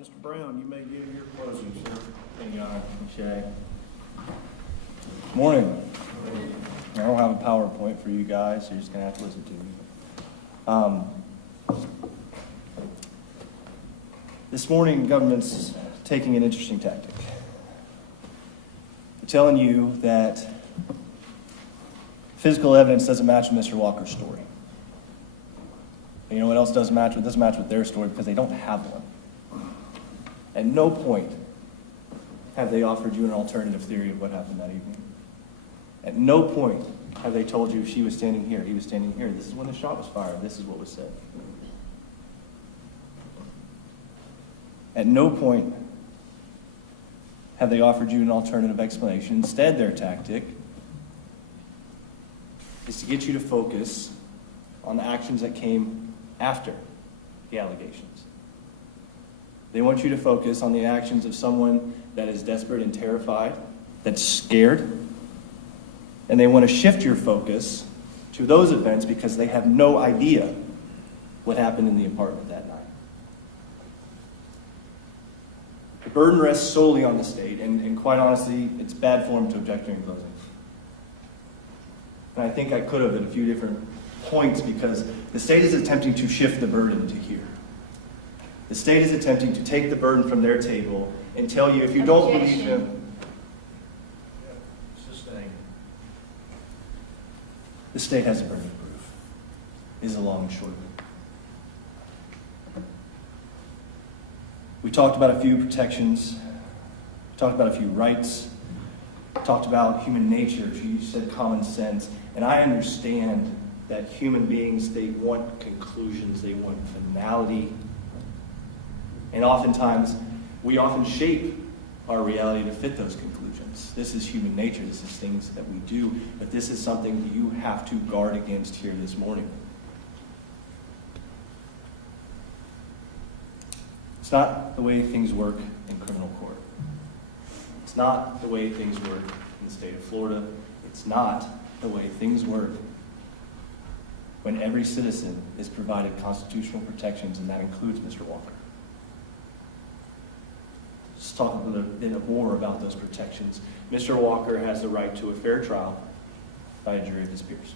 Mr. Brown, you may give your closing, sir. Thank you, Your Honor. Shay. Morning. I don't have a PowerPoint for you guys, so you're just going to have to listen to me. This morning, the government's taking an interesting tactic. They're telling you that physical evidence doesn't match Mr. Walker's story. And you know what else doesn't match? It doesn't match with their story because they don't have one. At no point have they offered you an alternative theory of what happened that evening. At no point have they told you she was standing here, he was standing here. This is when the shot was fired. This is what was said. At no point have they offered you an alternative explanation. Instead, their tactic is to get you to focus on the actions that came after the allegations. They want you to focus on the actions of someone that is desperate and terrified, that's scared, and they want to shift your focus to those events because they have no idea what happened in the apartment that night. The burden rests solely on the state, and quite honestly, it's bad form to object during closing. And I think I could have at a few different points because the state is attempting to shift the burden to here. The state is attempting to take the burden from their table and tell you if you don't believe him. Sustained. The state has a burden of proof, is the long and short of it. We talked about a few protections, talked about a few rights, talked about human nature. You said common sense. And I understand that human beings, they want conclusions, they want finality. And oftentimes, we often shape our reality to fit those conclusions. This is human nature. This is things that we do. But this is something you have to guard against here this morning. It's not the way things work in criminal court. It's not the way things work in the state of Florida. It's not the way things work when every citizen is provided constitutional protections, and that includes Mr. Walker. Let's talk a little bit more about those protections. Mr. Walker has the right to a fair trial by a jury of his peers.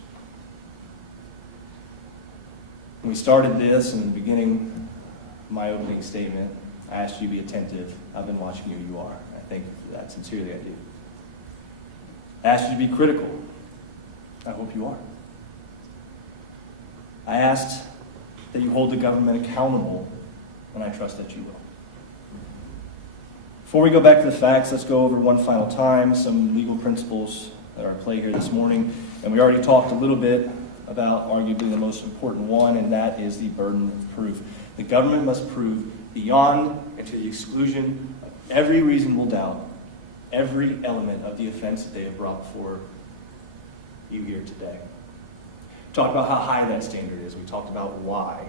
When we started this in the beginning, my opening statement, I asked you to be attentive. I've been watching you. You are. I think that sincerely I do. I asked you to be critical. I hope you are. I asked that you hold the government accountable, and I trust that you will. Before we go back to the facts, let's go over one final time some legal principles that are at play here this morning. And we already talked a little bit about arguably the most important one, and that is the burden of proof. The government must prove beyond and to the exclusion of every reasonable doubt, every element of the offense that they have brought before you here today. We talked about how high that standard is. We talked about why.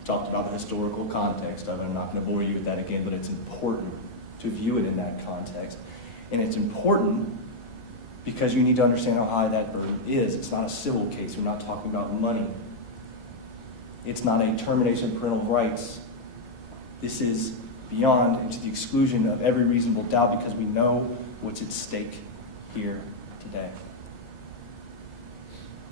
We talked about the historical context of it. I'm not going to bore you with that again, but it's important to view it in that context. And it's important because you need to understand how high that burden is. It's not a civil case. We're not talking about money. It's not a termination of parental rights. This is beyond and to the exclusion of every reasonable doubt because we know what's at stake here today.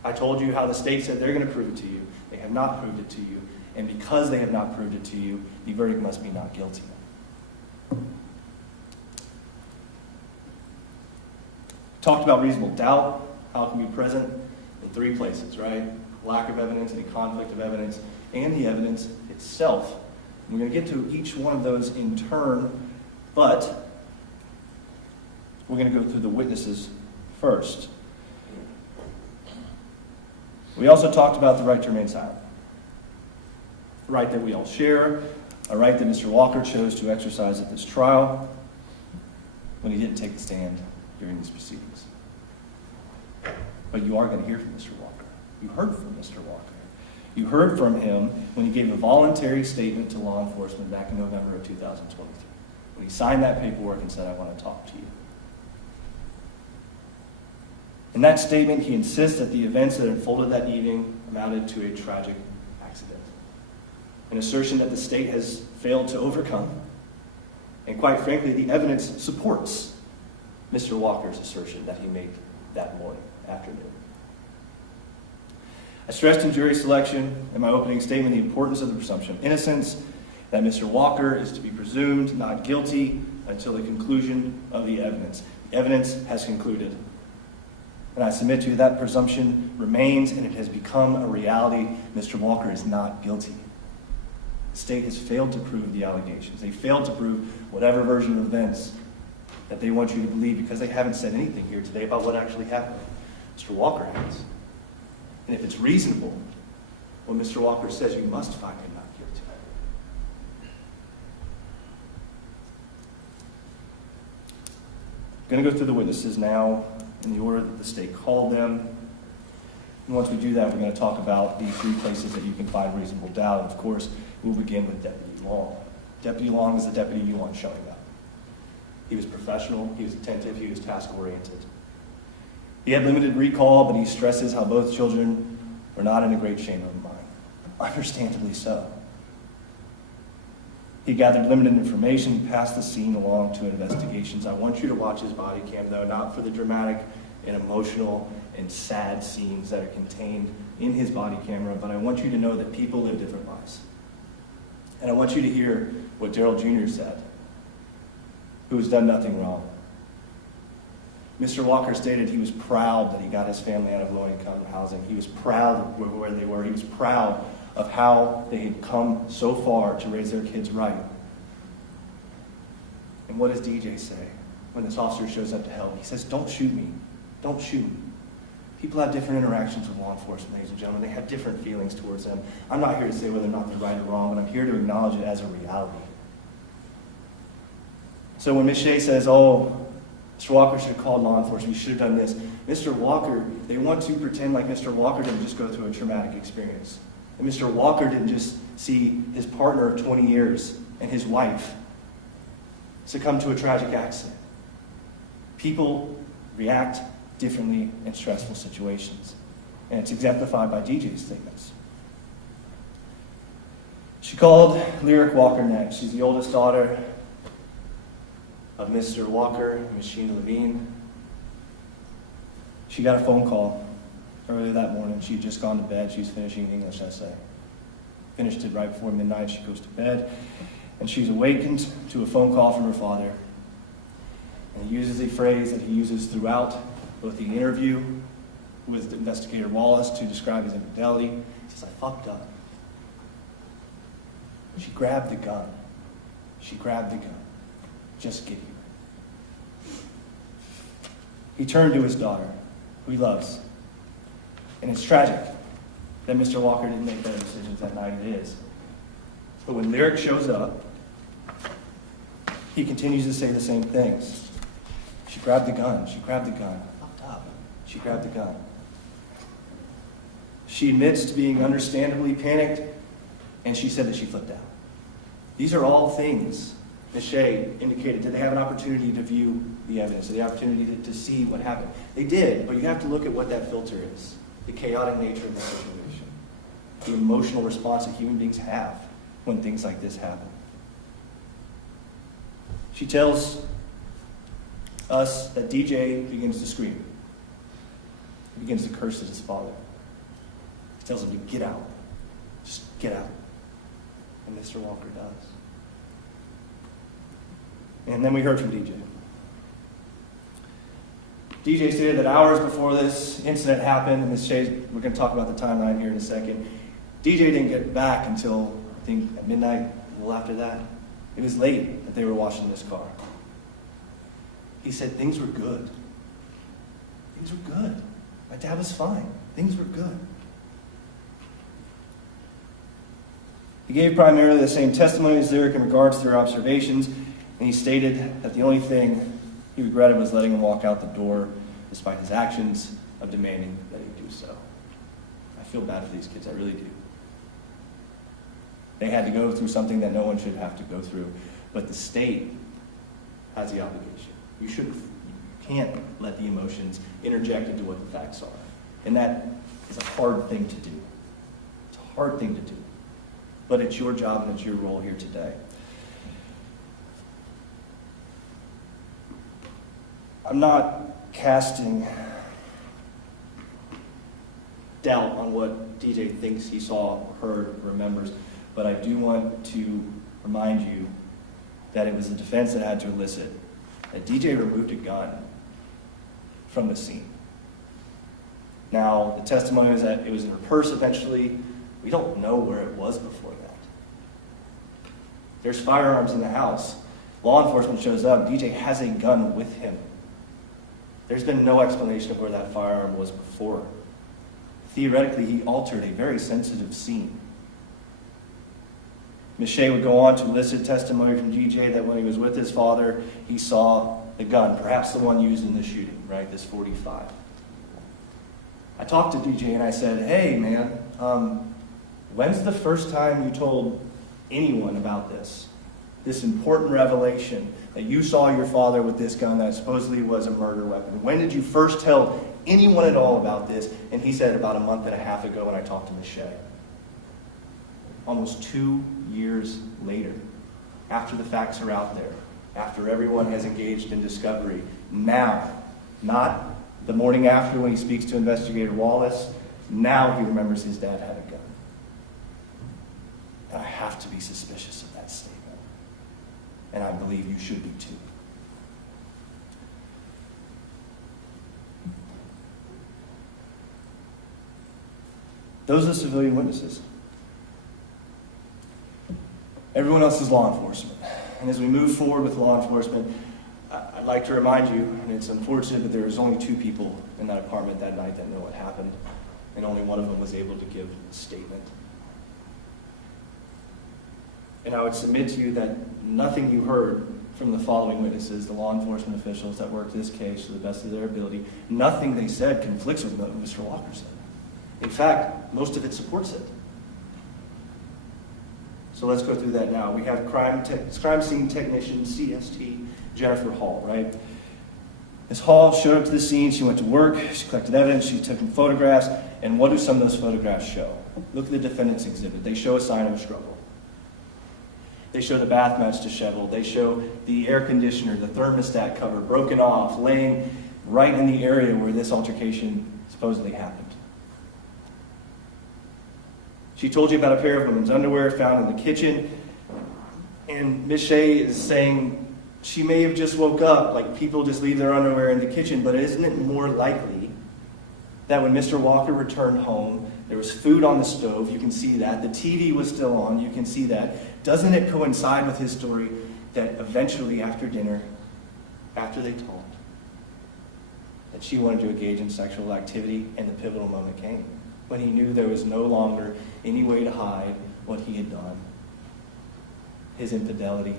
I told you how the state said they're going to prove it to you. They have not proved it to you. And because they have not proved it to you, the verdict must be not guilty. Talked about reasonable doubt, how it can be present in three places, right? Lack of evidence, any conflict of evidence, and the evidence itself. And we're going to get to each one of those in turn, but we're going to go through the witnesses first. We also talked about the right to remain silent. The right that we all share, a right that Mr. Walker chose to exercise at this trial when he didn't take the stand during these proceedings. But you are going to hear from Mr. Walker. You heard from Mr. Walker. You heard from him when he gave a voluntary statement to law enforcement back in November of 2023. When he signed that paperwork and said, I want to talk to you. In that statement, he insists that the events that unfolded that evening amounted to a tragic accident. An assertion that the state has failed to overcome And quite frankly, the evidence supports Mr. Walker's assertion that he made that afternoon. I stressed in jury selection in my opening statement the importance of the presumption of innocence, that Mr. Walker is to be presumed not guilty until the conclusion of the evidence. The evidence has concluded. And I submit to you that presumption remains, and it has become a reality. Mr. Walker is not guilty. The state has failed to prove the allegations. They failed to prove whatever version of events that they want you to believe, because they haven't said anything here today about what actually happened. Mr. Walker has. And if it's reasonable, what Mr. Walker says, you must find him not guilty. I'm going to go through the witnesses now in the order that the state called them. And once we do that, we're going to talk about the three places that you can find reasonable doubt. And of course, we'll begin with Deputy Long. Deputy Long is the deputy you want showing up. He was professional, he was attentive, he was task-oriented. He had limited recall, but he stresses how both children were not in a great shape of mind. Understandably so. He gathered limited information, he passed the scene along to investigations. I want you to watch his body cam, though, not for the dramatic and emotional and sad scenes that are contained in his body camera, but I want you to know that people live different lives. And I want you to hear what Darryl Jr. said, who has done nothing wrong. Mr. Walker stated he was proud that he got his family out of low-income housing. He was proud of where they were. He was proud of how they had come so far to raise their kids right. And what does DJ say when this officer shows up to help? He says, "Don't shoot me. Don't shoot me." People have different interactions with law enforcement, ladies and gentlemen. They have different feelings towards them. I'm not here to say whether or not they're right or wrong, but I'm here to acknowledge it as a reality. So when Ms. Shea says, "Oh, Mr. Walker should have called law enforcement, he should have done this," Mr. Walker, they want to pretend like Mr. Walker didn't just go through a traumatic experience. And Mr. Walker didn't just see his partner of 20 years and his wife succumb to a tragic accident. People react differently in stressful situations. And it's exemplified by DJ's statements. She called Lyric Walker next. She's the oldest daughter of Mr. Walker and Ms. Sheena Levine. She got a phone call early that morning. She had just gone to bed. She was finishing an English essay. Finished it right before midnight. She goes to bed, and she's awakened to a phone call from her father. And he uses a phrase that he uses throughout both the interview with Investigator Wallace to describe his infidelity. He says, "I fucked up." She grabbed the gun. She grabbed the gun. Just get here. He turned to his daughter, who he loves. And it's tragic that Mr. Walker didn't make better decisions that night. It is. But when Lyric shows up, he continues to say the same things. She grabbed the gun. She grabbed the gun. I fucked up. She grabbed the gun. She admits to being understandably panicked, and she said that she flipped out. These are all things Ms. Shea indicated. Did they have an opportunity to view the evidence? Did they have the opportunity to see what happened? They did, but you have to look at what that filter is. The chaotic nature of the situation. The emotional response that human beings have when things like this happen. She tells us that DJ begins to scream. He begins to curse at his father. He tells him to get out. Just get out. And Mr. Walker does. And then we heard from DJ. DJ stated that hours before this incident happened, and Ms. Shea, we're going to talk about the timeline here in a second. DJ didn't get back until, I think, at midnight, a little after that. It was late that they were washing this car. He said things were good. Things were good. My dad was fine. Things were good. He gave primarily the same testimony as Lyric in regards to their observations, and he stated that the only thing he regretted was letting him walk out the door despite his actions of demanding that he do so. I feel bad for these kids, I really do. They had to go through something that no one should have to go through, but the state has the obligation. You can't let the emotions interject into what the facts are. And that is a hard thing to do. It's a hard thing to do. But it's your job and it's your role here today. I'm not casting doubt on what DJ thinks he saw, heard, remembers, but I do want to remind you that it was the defense that had to elicit that DJ removed a gun from the scene. Now, the testimony was that it was in her purse eventually. We don't know where it was before that. There's firearms in the house. Law enforcement shows up. DJ has a gun with him. There's been no explanation of where that firearm was before. Theoretically, he altered a very sensitive scene. Ms. Shea would go on to elicit testimony from DJ that when he was with his father, he saw the gun, perhaps the one used in the shooting, right, this .45. I talked to DJ and I said, hey, man, when's the first time you told anyone about this important revelation that you saw your father with this gun that supposedly was a murder weapon? When did you first tell anyone at all about this? And he said about a month and a half ago when I talked to Ms. Shea. Almost 2 years later, after the facts are out there, after everyone has engaged in discovery, now, not the morning after when he speaks to Investigator Wallace, now he remembers his dad had a gun. And I have to be suspicious of that statement. And I believe you should be too. Those are the civilian witnesses. Everyone else is law enforcement. And as we move forward with law enforcement, I'd like to remind you, and it's unfortunate, but there was only 2 people in that apartment that night that know what happened, and only one of them was able to give a statement. And I would submit to you that nothing you heard from the following witnesses, the law enforcement officials that worked this case to the best of their ability, nothing they said conflicts with what Mr. Walker said. In fact, most of it supports it. So let's go through that now. We have crime scene technician, CST, Jennifer Hall, right? Ms. Hall showed up to the scene. She went to work. She collected evidence. She took photographs. And what do some of those photographs show? Look at the defendant's exhibit. They show a sign of a struggle. They show the bath mats disheveled. They show the air conditioner, the thermostat cover broken off, laying right in the area where this altercation supposedly happened. She told you about a pair of women's underwear found in the kitchen. And Ms. Shea is saying she may have just woke up, like people just leave their underwear in the kitchen, but isn't it more likely that when Mr. Walker returned home, there was food on the stove, you can see that, the TV was still on, you can see that. Doesn't it coincide with his story that eventually after dinner, after they talked, that she wanted to engage in sexual activity and the pivotal moment came, when he knew there was no longer any way to hide what he had done, his infidelity.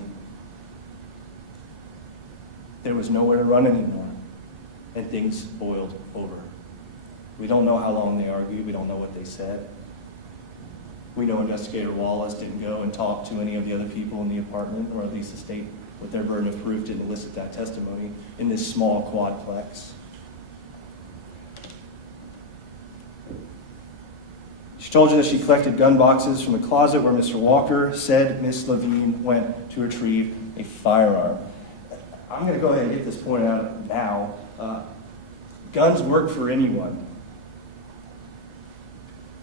There was nowhere to run anymore, and things boiled over. We don't know how long they argued. We don't know what they said. We know Investigator Wallace didn't go and talk to any of the other people in the apartment, or at least the state, with their burden of proof, didn't elicit that testimony in this small quadplex. She told you that she collected gun boxes from a closet where Mr. Walker said Miss Levine went to retrieve a firearm. I'm going to go ahead and get this pointed out now. Guns work for anyone.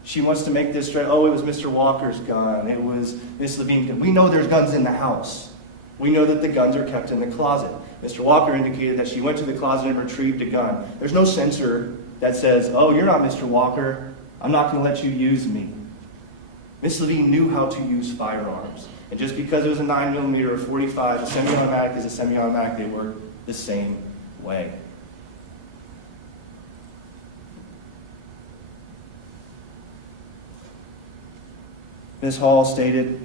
She wants to make this straight. Oh, it was Mr. Walker's gun. It was Miss Levine's gun. We know there's guns in the house. We know that the guns are kept in the closet. Mr. Walker indicated that she went to the closet and retrieved a gun. There's no censor that says, oh, you're not Mr. Walker. I'm not going to let you use me. Miss Levine knew how to use firearms. And just because it was a 9mm or a .45, a semi-automatic is a semi-automatic. They work the same way. Ms. Hall stated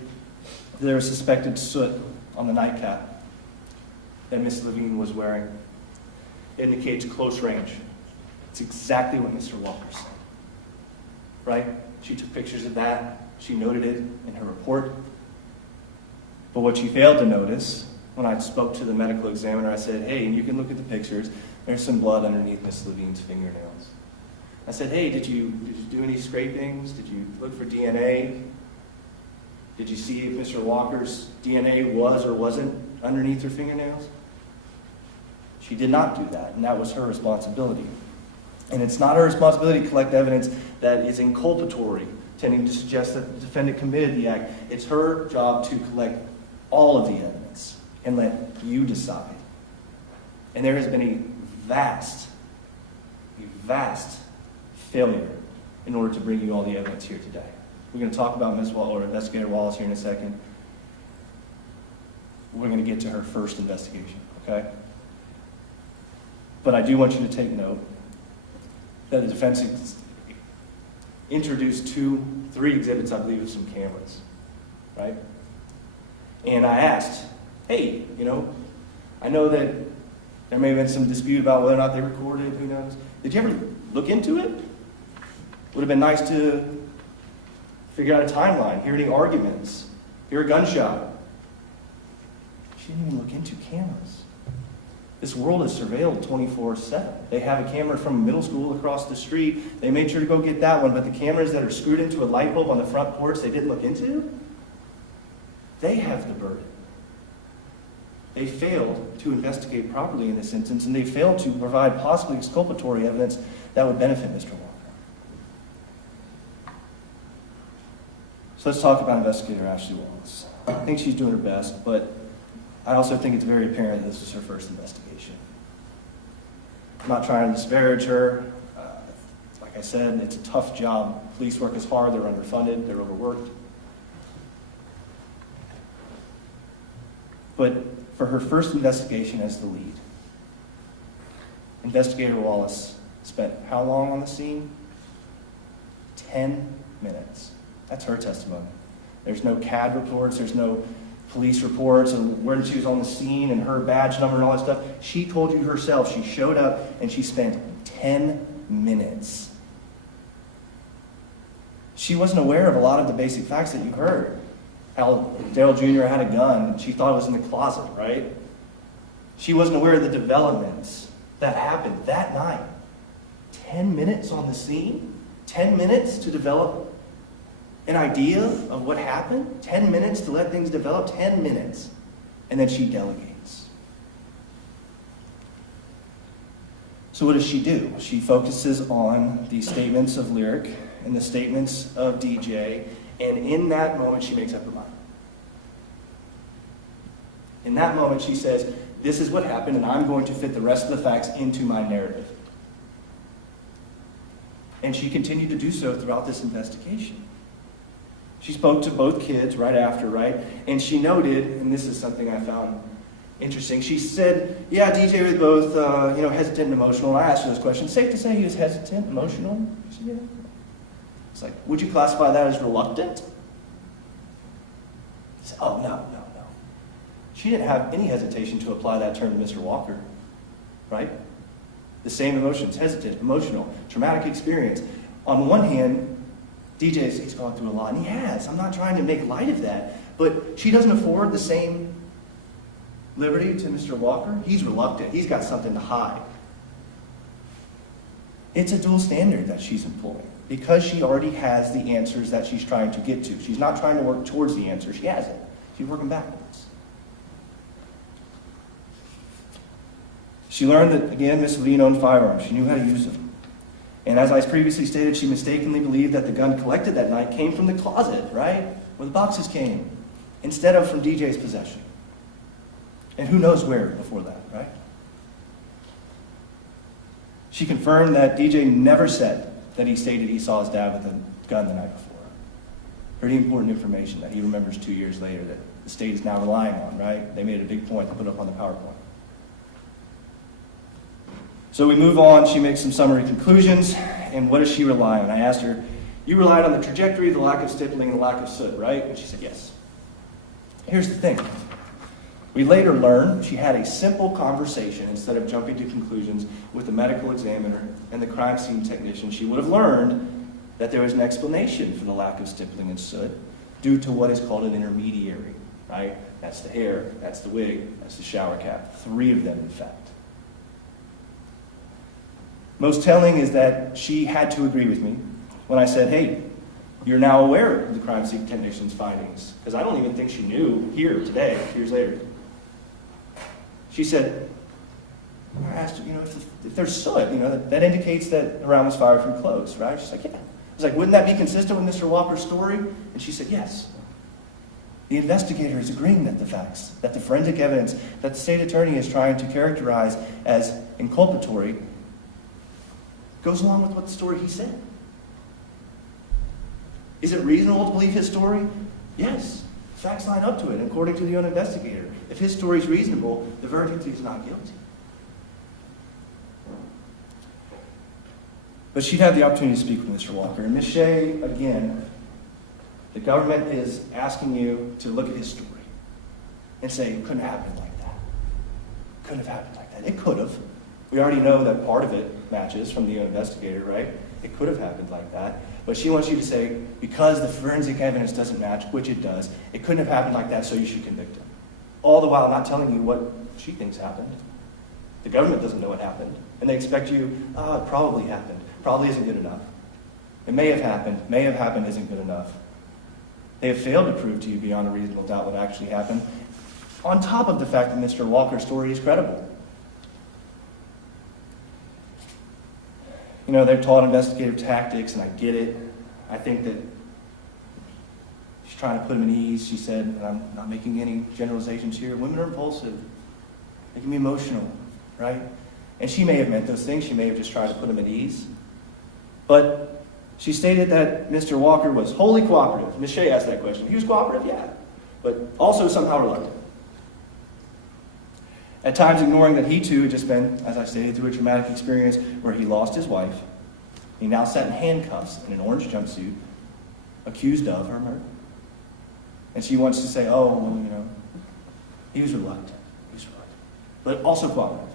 that there was suspected soot on the nightcap that Miss Levine was wearing. It indicates close range. It's exactly what Mr. Walker said. Right? She took pictures of that. She noted it in her report. But what she failed to notice, when I spoke to the medical examiner, I said, hey, you can look at the pictures. There's some blood underneath Miss Levine's fingernails. I said, hey, did you do any scrapings? Did you look for DNA? Did you see if Mr. Walker's DNA was or wasn't underneath her fingernails? She did not do that, and that was her responsibility. And it's not her responsibility to collect evidence that is inculpatory, tending to suggest that the defendant committed the act. It's her job to collect all of the evidence and let you decide. And there has been a vast failure in order to bring you all the evidence here today. We're going to talk about Ms. Wallace, or Investigator Wallace, here in a second. We're going to get to her first investigation, okay? But I do want you to take note that the defense introduced 3 exhibits, I believe, of some cameras, right? And I asked, hey, I know that there may have been some dispute about whether or not they recorded, who knows? Did you ever look into it? Would have been nice to figure out a timeline, hear any arguments, hear a gunshot. She didn't even look into cameras. This world is surveilled 24/7. They have a camera from middle school across the street. They made sure to go get that one, but the cameras that are screwed into a light bulb on the front porch they didn't look into, they have the burden. They failed to investigate properly in this instance, and they failed to provide possibly exculpatory evidence that would benefit Mr. Walker. So let's talk about Investigator Ashley Wallace. I think she's doing her best, but I also think it's very apparent that this is her first investigation. I'm not trying to disparage her. Like I said, it's a tough job. Police work is hard. They're underfunded. They're overworked. But for her first investigation as the lead, Investigator Wallace spent how long on the scene? 10 minutes. That's her testimony. There's no CAD reports. There's no police reports and when she was on the scene and her badge number and all that stuff. She told you herself. She showed up and she spent 10 minutes. She wasn't aware of a lot of the basic facts that you heard. How Darryl Jr. had a gun and she thought it was in the closet, right? She wasn't aware of the developments that happened that night. 10 minutes on the scene? 10 minutes to develop an idea of what happened? 10 minutes to let things develop? 10 minutes. And then she delegates. So what does she do? She focuses on the statements of Lyric and the statements of DJ, and in that moment she makes up her mind. In that moment she says, this is what happened and I'm going to fit the rest of the facts into my narrative. And she continued to do so throughout this investigation. She spoke to both kids right after, right? And she noted, and this is something I found interesting, she said, yeah, DJ was both hesitant and emotional. And I asked her this question, safe to say he was hesitant, emotional? She said, yeah. It's like, would you classify that as reluctant? She said, oh, no. She didn't have any hesitation to apply that term to Mr. Walker, right? The same emotions, hesitant, emotional, traumatic experience. On one hand, he's gone through a lot, and he has. I'm not trying to make light of that. But she doesn't afford the same liberty to Mr. Walker. He's reluctant. He's got something to hide. It's a dual standard that she's employing because she already has the answers that she's trying to get to. She's not trying to work towards the answer. She has it. She's working backwards. She learned that, again, Miss Levine owned firearms. She knew how to use them. And as I previously stated, she mistakenly believed that the gun collected that night came from the closet, right? Where the boxes came, instead of from DJ's possession. And who knows where before that, right? She confirmed that DJ never said that he stated he saw his dad with a gun the night before. Pretty important information that he remembers 2 years later that the state is now relying on, right? They made it a big point to put up on the PowerPoint. So we move on. She makes some summary conclusions. And what does she rely on? I asked her, you relied on the trajectory, the lack of stippling, and the lack of soot, right? And she said, yes. Here's the thing. We later learned she had a simple conversation instead of jumping to conclusions with the medical examiner and the crime scene technician. She would have learned that there was an explanation for the lack of stippling and soot due to what is called an intermediary, right? That's the hair, that's the wig, that's the shower cap. 3 of them, in fact. Most telling is that she had to agree with me when I said, hey, you're now aware of the crime scene technician's findings. Because I don't even think she knew here today, years later. She said, I asked her, if there's soot, that indicates that the round was fired from close, right? She's like, yeah. I was like, wouldn't that be consistent with Mr. Walker's story? And she said, yes. The investigator is agreeing that the facts, that the forensic evidence that the state attorney is trying to characterize as inculpatory goes along with what the story he said. Is it reasonable to believe his story? Yes. Facts line up to it, according to the own investigator. If his story is reasonable, the verdict is not guilty. But she'd have the opportunity to speak with Mr. Walker. And Ms. Shea, again, the government is asking you to look at his story and say, it couldn't have happened like that. Couldn't have happened like that. It could have. We already know that part of it matches from the investigator, right? It could have happened like that. But she wants you to say, because the forensic evidence doesn't match, which it does, it couldn't have happened like that, so you should convict him. All the while not telling you what she thinks happened. The government doesn't know what happened. And they expect you, it probably happened. Probably isn't good enough. It may have happened isn't good enough. They have failed to prove to you beyond a reasonable doubt what actually happened, on top of the fact that Mr. Walker's story is credible. They're taught investigative tactics, and I get it. I think that she's trying to put him at ease. She said, and I'm not making any generalizations here, women are impulsive. They can be emotional, right? And she may have meant those things. She may have just tried to put him at ease. But she stated that Mr. Walker was wholly cooperative. Ms. Shea asked that question. He was cooperative, yeah, but also somehow reluctant. At times ignoring that he too had just been, as I stated, through a traumatic experience where he lost his wife. He now sat in handcuffs in an orange jumpsuit, accused of her murder. And she wants to say, he was reluctant. But also cooperative.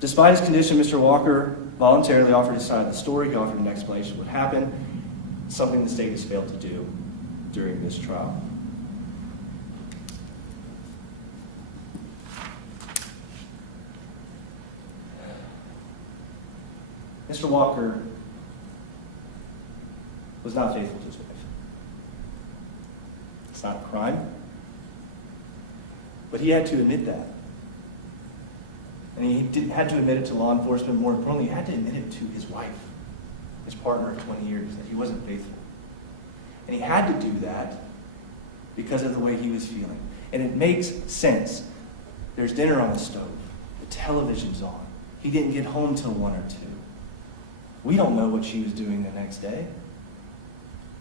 Despite his condition, Mr. Walker voluntarily offered his side of the story. He offered an explanation of what happened, something the state has failed to do during this trial. Mr. Walker was not faithful to his wife. It's not a crime, but he had to admit that. And he had to admit it to law enforcement. More importantly, he had to admit it to his wife, his partner of 20 years, that he wasn't faithful. And he had to do that because of the way he was feeling. And it makes sense. There's dinner on the stove. The television's on. He didn't get home till 1 or 2. We don't know what she was doing the next day.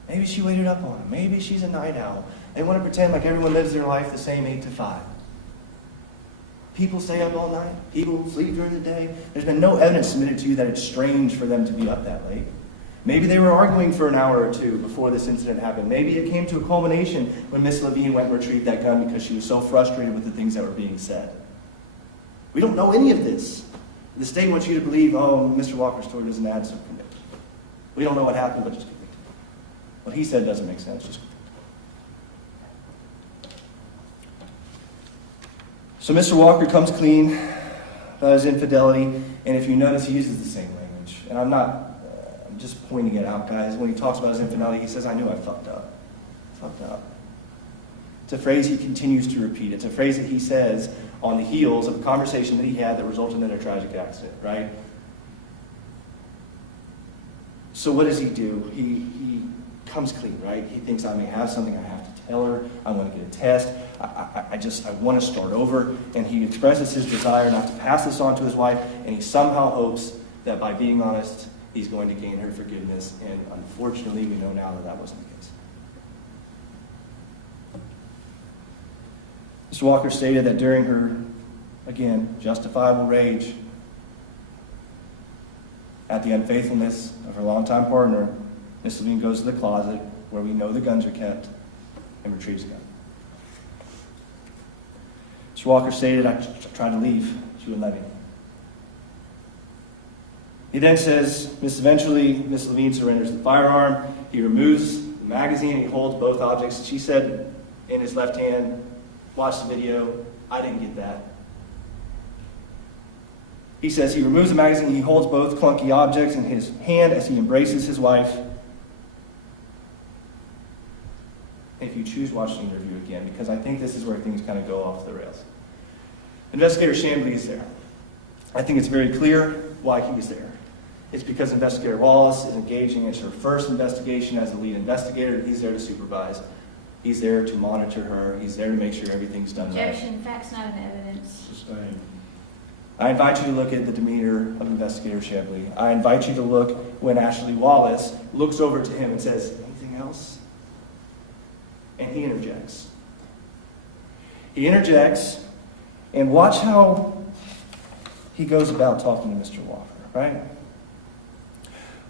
Maybe she waited up on him. Maybe she's a night owl. They want to pretend like everyone lives their life the same 8 to 5. People stay up all night. People sleep during the day. There's been no evidence submitted to you that it's strange for them to be up that late. Maybe they were arguing for an hour or 2 before this incident happened. Maybe it came to a culmination when Miss Levine went and retrieved that gun because she was so frustrated with the things that were being said. We don't know any of this. The state wants you to believe, Mr. Walker's story doesn't add, so convict. We don't know what happened, but just convict. What he said doesn't make sense, just convict. So Mr. Walker comes clean about his infidelity, and if you notice, he uses the same language. And I'm just pointing it out, guys. When he talks about his infidelity, he says, I knew I fucked up. Fucked up. It's a phrase he continues to repeat. It's a phrase that he says on the heels of a conversation that he had that resulted in a tragic accident, right? So what does he do? He comes clean, right? He thinks, I may have something, I have to tell her, I want to get a test, I want to start over, and he expresses his desire not to pass this on to his wife, and he somehow hopes that by being honest, he's going to gain her forgiveness, and unfortunately, we know now that that wasn't the case. Mr. Walker stated that during her, again, justifiable rage at the unfaithfulness of her longtime partner, Miss Levine goes to the closet where we know the guns are kept and retrieves the gun. Mr. Walker stated, I tried to leave. She wouldn't let me. He then says, eventually, Miss Levine surrenders the firearm. He removes the magazine and he holds both objects. She said in his left hand, watch the video, I didn't get that. He says he removes the magazine, he holds both clunky objects in his hand as he embraces his wife. If you choose, watch the interview again, because I think this is where things kind of go off the rails. Investigator Chambly is there. I think it's very clear why he was there. It's because Investigator Wallace is engaging in her first investigation as a lead investigator. He's there to supervise. He's there to monitor her. He's there to make sure everything's done right. Objection, facts not in evidence. Sustained. I invite you to look at the demeanor of Investigator Chambly. I invite you to look when Ashley Wallace looks over to him and says, anything else? And he interjects. He interjects, and watch how he goes about talking to Mr. Walker, right?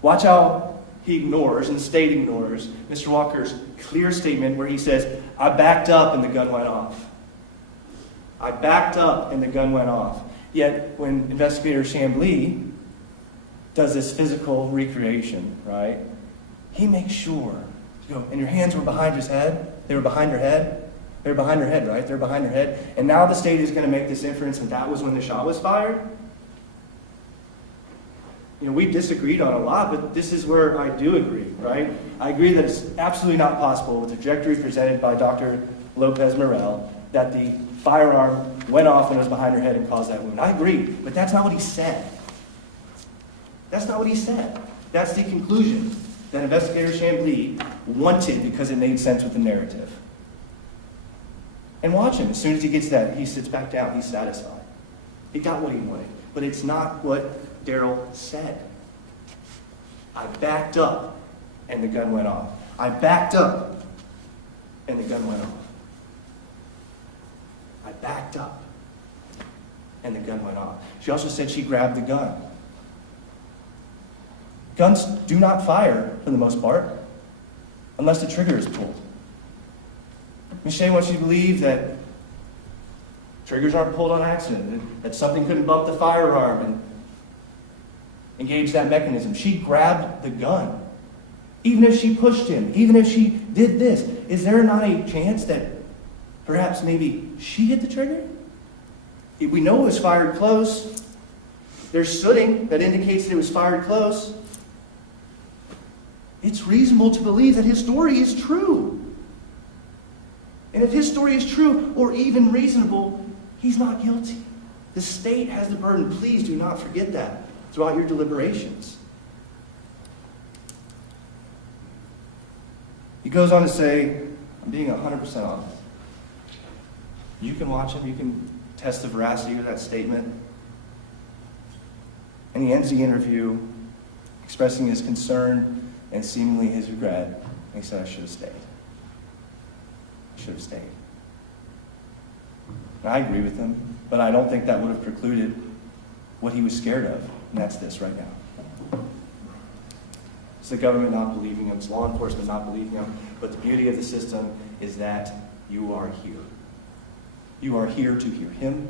Watch how he ignores, and the state ignores, Mr. Walker's clear statement where he says, I backed up and the gun went off. I backed up and the gun went off. Yet when Investigator Chambly does this physical recreation, right, he makes sure, and your hands were behind his head, they were behind her head, they were behind her head, right, they're behind her head, and now the state is going to make this inference and that was when the shot was fired. We disagreed on a lot, but this is where I do agree, right? I agree that it's absolutely not possible with the trajectory presented by Dr. Lopez-Morel that the firearm went off when it was behind her head and caused that wound. I agree, but that's not what he said. That's not what he said. That's the conclusion that Investigator Chambly wanted because it made sense with the narrative. And watch him. As soon as he gets that, he sits back down. He's satisfied. He got what he wanted. But it's not what Darryl said. I backed up and the gun went off. I backed up and the gun went off. I backed up and the gun went off. She also said she grabbed the gun. Guns do not fire, for the most part, unless the trigger is pulled. Michelle wants you to believe that triggers aren't pulled on accident, that something couldn't bump the firearm and engage that mechanism. She grabbed the gun. Even if she pushed him, even if she did this, is there not a chance that perhaps maybe she hit the trigger? We know it was fired close. There's sooting that indicates that it was fired close. It's reasonable to believe that his story is true. And if his story is true, or even reasonable, he's not guilty. The state has the burden. Please do not forget that throughout your deliberations. He goes on to say, I'm being 100% honest. You can watch him, you can test the veracity of that statement. And he ends the interview expressing his concern and seemingly his regret. And he said, I should have stayed. I should have stayed. And I agree with him, but I don't think that would have precluded what he was scared of, and that's this right now. It's the government not believing him, it's law enforcement not believing him, but the beauty of the system is that you are here. You are here to hear him,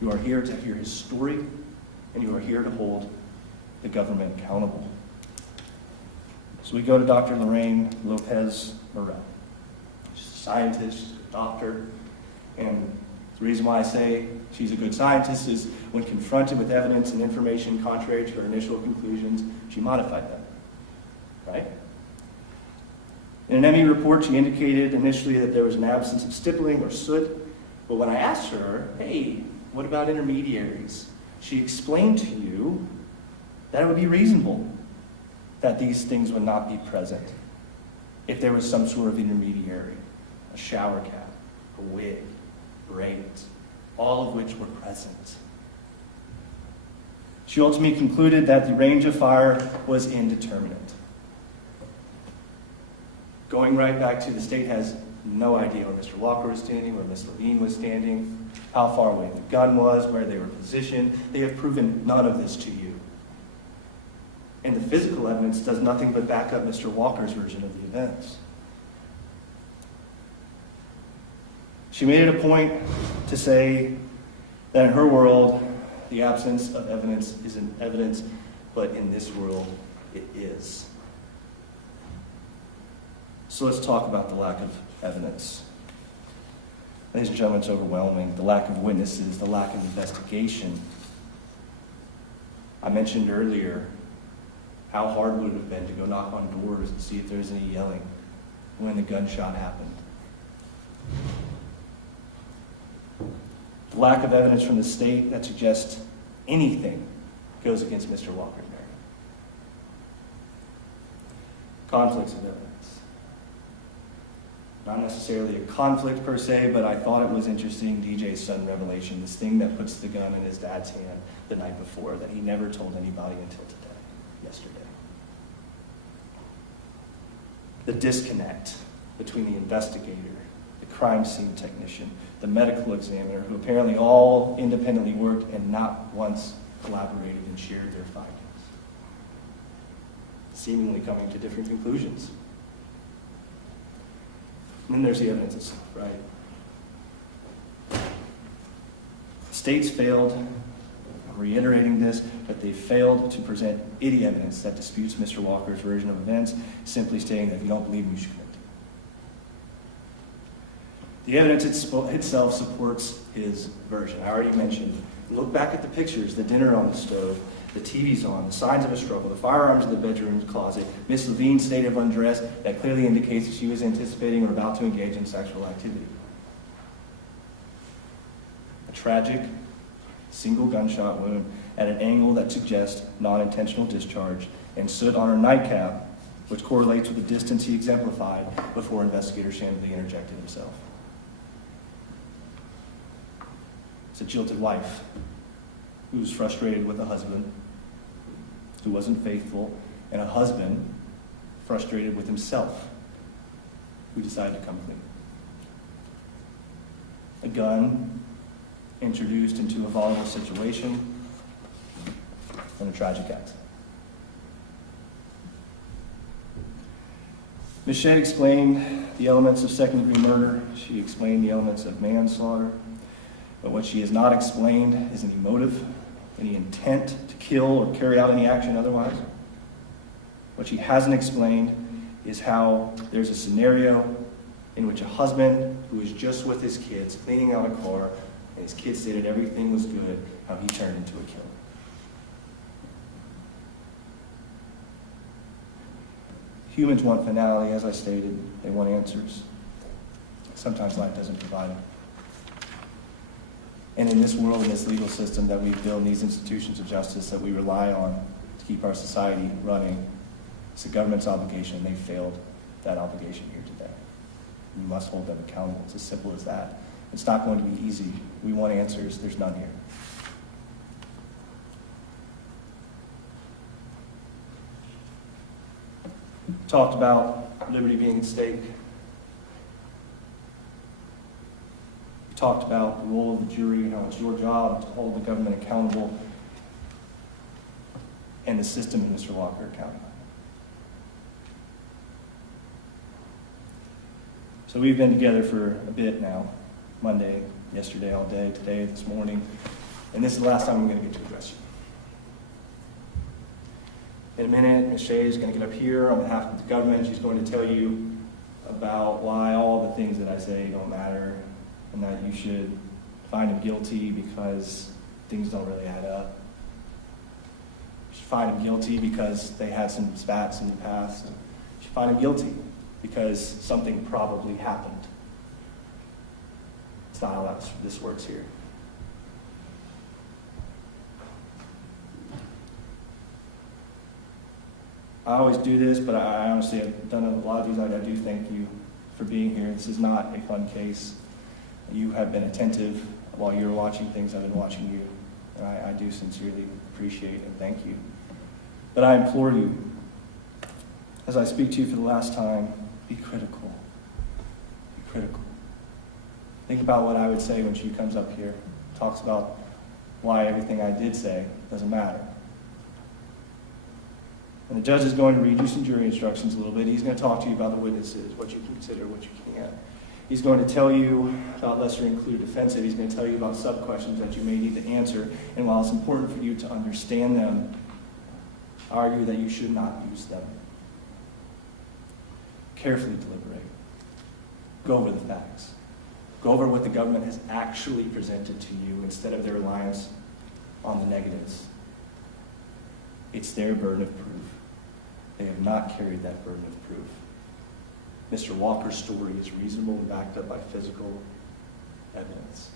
you are here to hear his story, and you are here to hold the government accountable. So we go to Dr. Lorraine Lopez-Morel. She's a scientist, she's a doctor, and the reason why I say she's a good scientist is when confronted with evidence and information contrary to her initial conclusions, she modified them, right? In an ME report, she indicated initially that there was an absence of stippling or soot, but when I asked her, hey, what about intermediaries? She explained to you that it would be reasonable that these things would not be present if there was some sort of intermediary, a shower cap, a wig, braids, all of which were present. She ultimately concluded that the range of fire was indeterminate. Going right back to the state has no idea where Mr. Walker was standing, where Ms. Levine was standing, how far away the gun was, where they were positioned. They have proven none of this to you. And the physical evidence does nothing but back up Mr. Walker's version of the events. She made it a point to say that in her world, the absence of evidence isn't evidence, but in this world, it is. So let's talk about the lack of evidence. Ladies and gentlemen, it's overwhelming. The lack of witnesses, the lack of investigation. I mentioned earlier, how hard would it have been to go knock on doors and see if there's any yelling when the gunshot happened? The lack of evidence from the state that suggests anything goes against Mr. Walker's narrative. Conflicts of evidence. Not necessarily a conflict per se, but I thought it was interesting, DJ's sudden revelation, this thing that puts the gun in his dad's hand the night before that he never told anybody until today, yesterday. The disconnect between the investigator, the crime scene technician, the medical examiner, who apparently all independently worked and not once collaborated and shared their findings, seemingly coming to different conclusions. And then there's the evidence itself, right? States failed, I'm reiterating this, but they failed to present any evidence that disputes Mr. Walker's version of events, simply stating that if you don't believe him, you should convict him. The evidence itself supports his version. I already mentioned, look back at the pictures, the dinner on the stove, the TV's on, the signs of a struggle, the firearms in the bedroom closet, Miss Levine's state of undress that clearly indicates that she was anticipating or about to engage in sexual activity. A tragic, single gunshot wound at an angle that suggests non-intentional discharge and stood on her nightcap, which correlates with the distance he exemplified before investigator Sheena Levine interjected himself. It's a jilted wife who was frustrated with a husband who wasn't faithful, and a husband frustrated with himself who decided to come clean. A gun introduced into a volatile situation, and a tragic accident. Ms. Shea explained the elements of second-degree murder. She explained the elements of manslaughter. But what she has not explained is any motive, any intent to kill or carry out any action otherwise. What she hasn't explained is how there's a scenario in which a husband who is just with his kids, cleaning out a car, and his kids stated everything was good, how he turned into a killer. Humans want finality, as I stated. They want answers. Sometimes life doesn't provide them. And in this world, in this legal system that we've built, these institutions of justice that we rely on to keep our society running, it's the government's obligation, and they failed that obligation here today. We must hold them accountable. It's as simple as that. It's not going to be easy. We want answers. There's none here. Talked about liberty being at stake. Talked about the role of the jury and how it's your job to hold the government accountable and the system and Mr. Walker accountable. So we've been together for a bit now, Monday, yesterday, all day, today, this morning, and this is the last time I'm going to get to address you. In a minute, Ms. Shea is going to get up here on behalf of the government. She's going to tell you about why all the things that I say don't matter, and that you should find him guilty because things don't really add up. You should find him guilty because they had some spats in the past. You should find him guilty because something probably happened. It's not how this works here. I always do this, but I honestly have done a lot of these. I do thank you for being here. This is not a fun case. You have been attentive while you're watching things. I've been watching you. And I do sincerely appreciate and thank you. But I implore you, as I speak to you for the last time, be critical. Be critical. Think about what I would say when she comes up here, talks about why everything I did say doesn't matter. And the judge is going to read you some jury instructions a little bit. He's going to talk to you about the witnesses, what you can consider, what you can't. He's going to tell you about lesser included offensive. He's going to tell you about sub-questions that you may need to answer. And while it's important for you to understand them, I argue that you should not use them. Carefully deliberate. Go over the facts. Go over what the government has actually presented to you instead of their reliance on the negatives. It's their burden of proof. They have not carried that burden of proof. Mr. Walker's story is reasonable and backed up by physical evidence.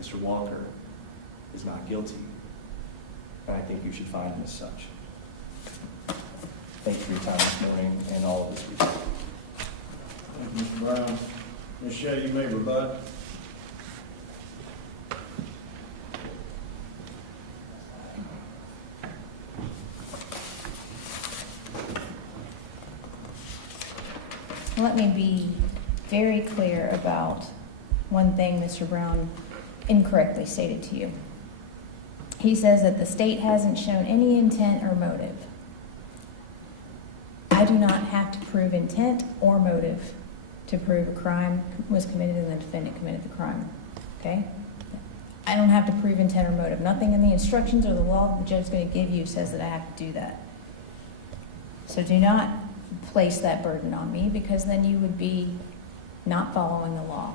Mr. Walker is not guilty. And I think you should find him as such. Thank you for your time this morning and all of this week. Thank you, Mr. Brown. Ms. Shea, you may rebut. Let me be very clear about one thing Mr. Brown incorrectly stated to you. He says that the state hasn't shown any intent or motive. I do not have to prove intent or motive to prove a crime was committed and the defendant committed the crime, okay? I don't have to prove intent or motive. Nothing in the instructions or the law the judge is going to give you says that I have to do that. So do not place that burden on me, because then you would be not following the law.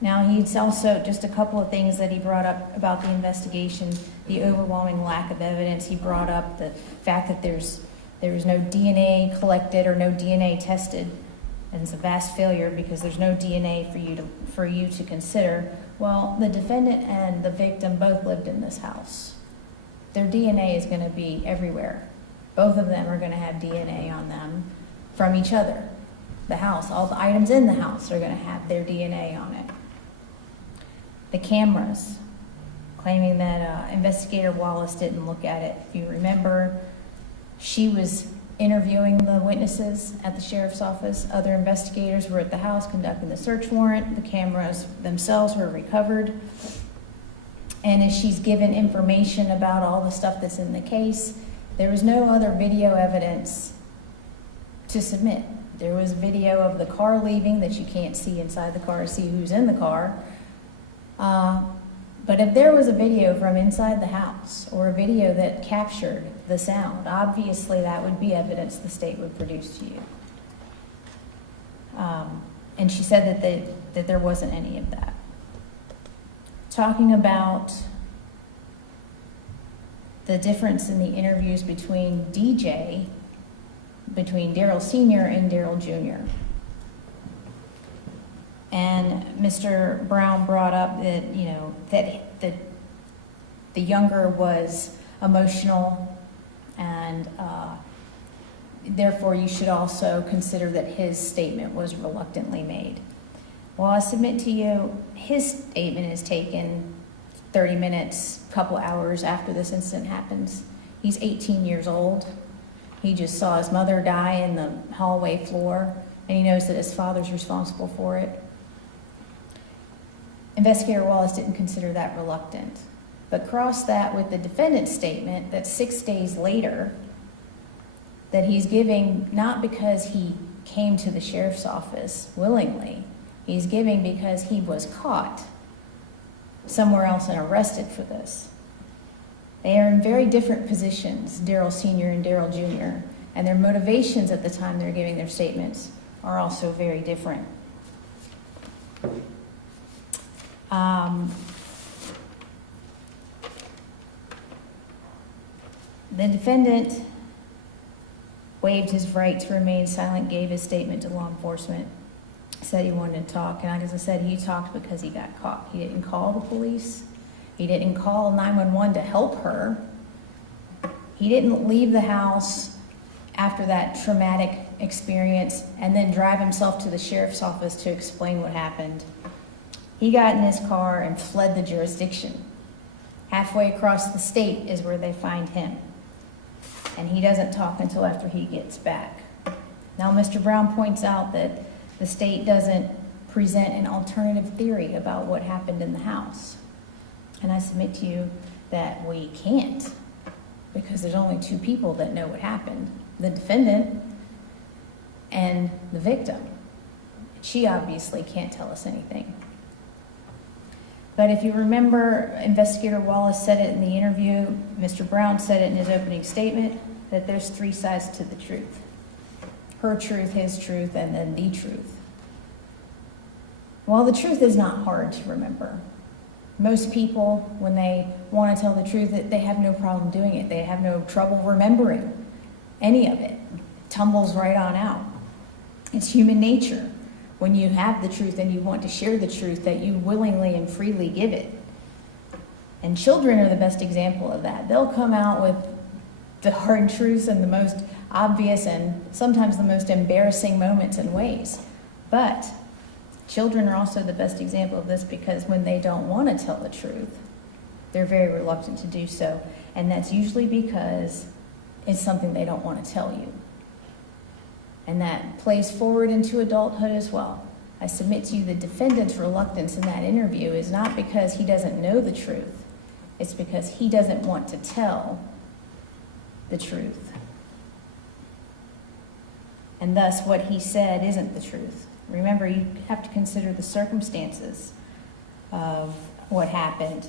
Now, he's also, just a couple of things that he brought up about the investigation, the overwhelming lack of evidence. He brought up the fact that there was no DNA collected or no DNA tested, and it's a vast failure because there's no DNA for you to consider. Well, the defendant and the victim both lived in this house. Their DNA is going to be everywhere. Both of them are going to have DNA on them from each other. The house, all the items in the house are going to have their DNA on it. The cameras, claiming that Investigator Wallace didn't look at it. If you remember, she was interviewing the witnesses at the sheriff's office. Other investigators were at the house conducting the search warrant. The cameras themselves were recovered. And as she's given information about all the stuff that's in the case, there was no other video evidence to submit. There was video of the car leaving that you can't see inside the car to see who's in the car. But if there was a video from inside the house or a video that captured the sound, obviously that would be evidence the state would produce to you. And she said that there wasn't any of that. Talking about the difference in the interviews between Darryl Sr. and Darryl Jr. And Mr. Brown brought up that, that the younger was emotional, and therefore you should also consider that his statement was reluctantly made. Well, I submit to you, his statement is taken 30 minutes, a couple hours after this incident happens. He's 18 years old. He just saw his mother die in the hallway floor, and he knows that his father's responsible for it. Investigator Wallace didn't consider that reluctant, but cross that with the defendant's statement that 6 days later, that he's giving not because he came to the sheriff's office willingly, he's giving because he was caught somewhere else and arrested for this. They are in very different positions, Darryl Sr. and Darryl Jr., and their motivations at the time they're giving their statements are also very different. The defendant waived his right to remain silent, gave his statement to law enforcement, said he wanted to talk, and as I said, he talked because he got caught. He didn't call the police. He didn't call 911 to help her. He didn't leave the house after that traumatic experience and then drive himself to the sheriff's office to explain what happened. He got in his car and fled the jurisdiction. Halfway across the state is where they find him. And he doesn't talk until after he gets back. Now, Mr. Brown points out that the state doesn't present an alternative theory about what happened in the house. And I submit to you that we can't, because there's only two people that know what happened, the defendant and the victim. She obviously can't tell us anything. But if you remember, Investigator Wallace said it in the interview, Mr. Brown said it in his opening statement, that there's three sides to the truth. Her truth, his truth, and then the truth. Well, the truth is not hard to remember. Most people, when they want to tell the truth, they have no problem doing it. They have no trouble remembering any of it. It tumbles right on out. It's human nature. when you have the truth and you want to share the truth, that you willingly and freely give it. And children are the best example of that. They'll come out with the hard truths and the most obvious and sometimes the most embarrassing moments and ways. But children are also the best example of this, because when they don't want to tell the truth, they're very reluctant to do so. And that's usually because it's something they don't want to tell you. And that plays forward into adulthood as well. I submit to you the defendant's reluctance in that interview is not because he doesn't know the truth. It's because he doesn't want to tell the truth. And thus what he said isn't the truth. Remember, you have to consider the circumstances of what happened,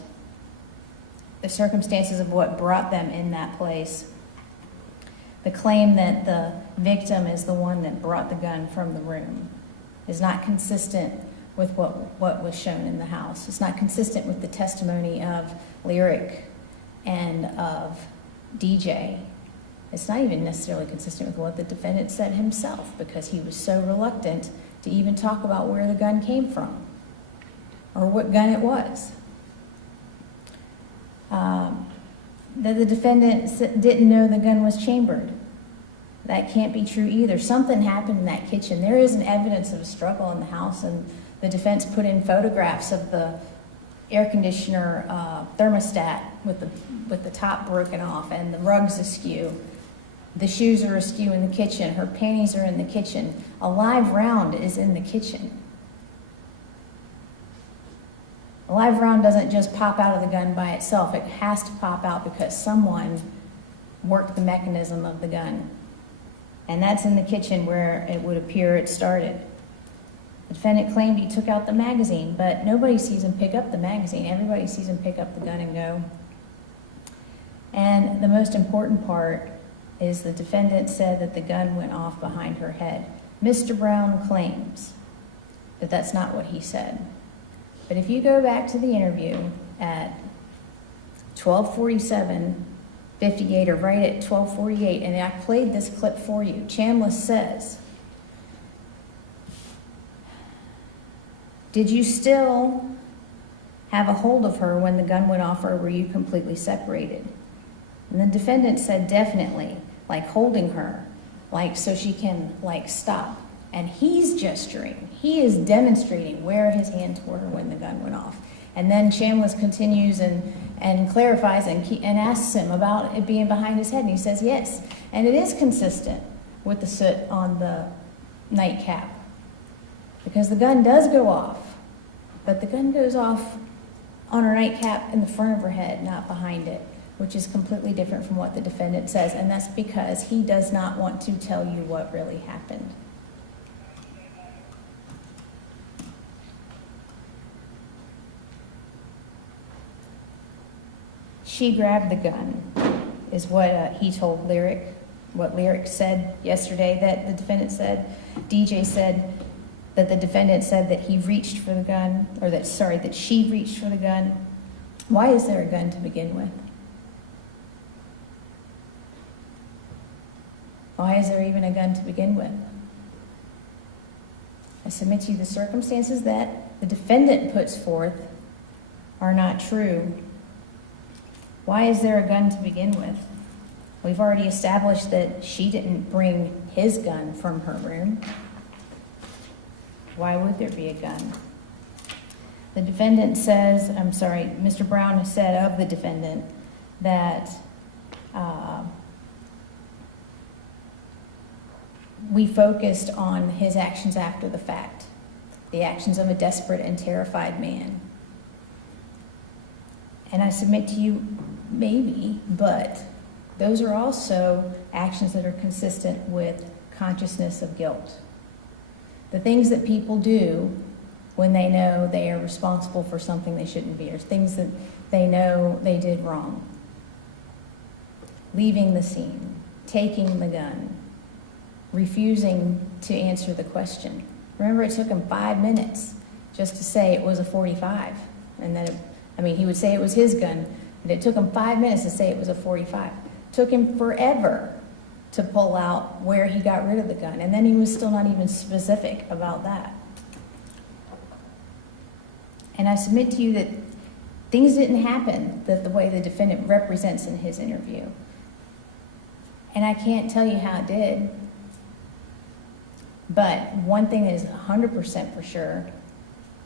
the circumstances of what brought them in that place. The claim that the victim is the one that brought the gun from the room is not consistent with what was shown in the house. It's not consistent with the testimony of Lyric and of DJ. It's not even necessarily consistent with what the defendant said himself, because he was so reluctant to even talk about where the gun came from or what gun it was. That the defendant didn't know the gun was chambered. That can't be true either. Something happened in that kitchen. There isn't evidence of a struggle in the house, and the defense put in photographs of the air conditioner thermostat with the top broken off and the rugs askew. The shoes are askew in the kitchen. Her panties are in the kitchen. A live round is in the kitchen. A live round doesn't just pop out of the gun by itself. It has to pop out because someone worked the mechanism of the gun. And that's in the kitchen where it would appear it started. The defendant claimed he took out the magazine, but nobody sees him pick up the magazine. Everybody sees him pick up the gun and go. And the most important part is the defendant said that the gun went off behind her head. Mr. Brown claims that that's not what he said. But if you go back to the interview at 12:47:58, or right at 12:48, and I played this clip for you, Chambliss says, "Did you still have a hold of her when the gun went off, or were you completely separated?" And the defendant said, "Definitely, like holding her, like so she can like stop." And he's gesturing. He is demonstrating where his hands were when the gun went off. And then Chambliss continues and clarifies and asks him about it being behind his head. And he says, yes. And it is consistent with the soot on the nightcap, because the gun does go off. But the gun goes off on her nightcap in the front of her head, not behind it, which is completely different from what the defendant says. And that's because he does not want to tell you what really happened. She grabbed the gun, is what he told Lyric, what Lyric said yesterday that the defendant said. DJ said that the defendant said that he reached for the gun, or that she reached for the gun. Why is there a gun to begin with? Why is there even a gun to begin with? I submit to you the circumstances that the defendant puts forth are not true. Why is there a gun to begin with? We've already established that she didn't bring his gun from her room. Why would there be a gun? The defendant says, Mr. Brown has said of the defendant that we focused on his actions after the fact, the actions of a desperate and terrified man. And I submit to you, maybe, but those are also actions that are consistent with consciousness of guilt. The things that people do when they know they are responsible for something they shouldn't be, or things that they know they did wrong. Leaving the scene, taking the gun, refusing to answer the question. Remember, it took him 5 minutes just to say it was a .45, and then he would say it was his gun, but it took him 5 minutes to say it was a .45. It took him forever to pull out where he got rid of the gun, and then he was still not even specific about that. And I submit to you that things didn't happen the way the defendant represents in his interview. And I can't tell you how it did. But one thing is 100% for sure.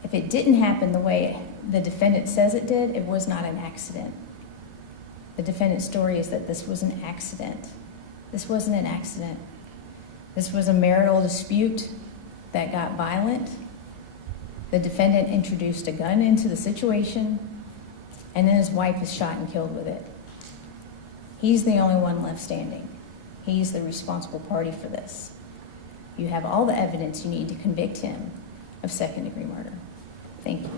If it didn't happen the way the defendant says it did, it was not an accident. The defendant's story is that this was an accident. This wasn't an accident. This was a marital dispute that got violent. The defendant introduced a gun into the situation, and then his wife is shot and killed with it. He's the only one left standing. He's the responsible party for this. You have all the evidence you need to convict him of second-degree murder. Thank you.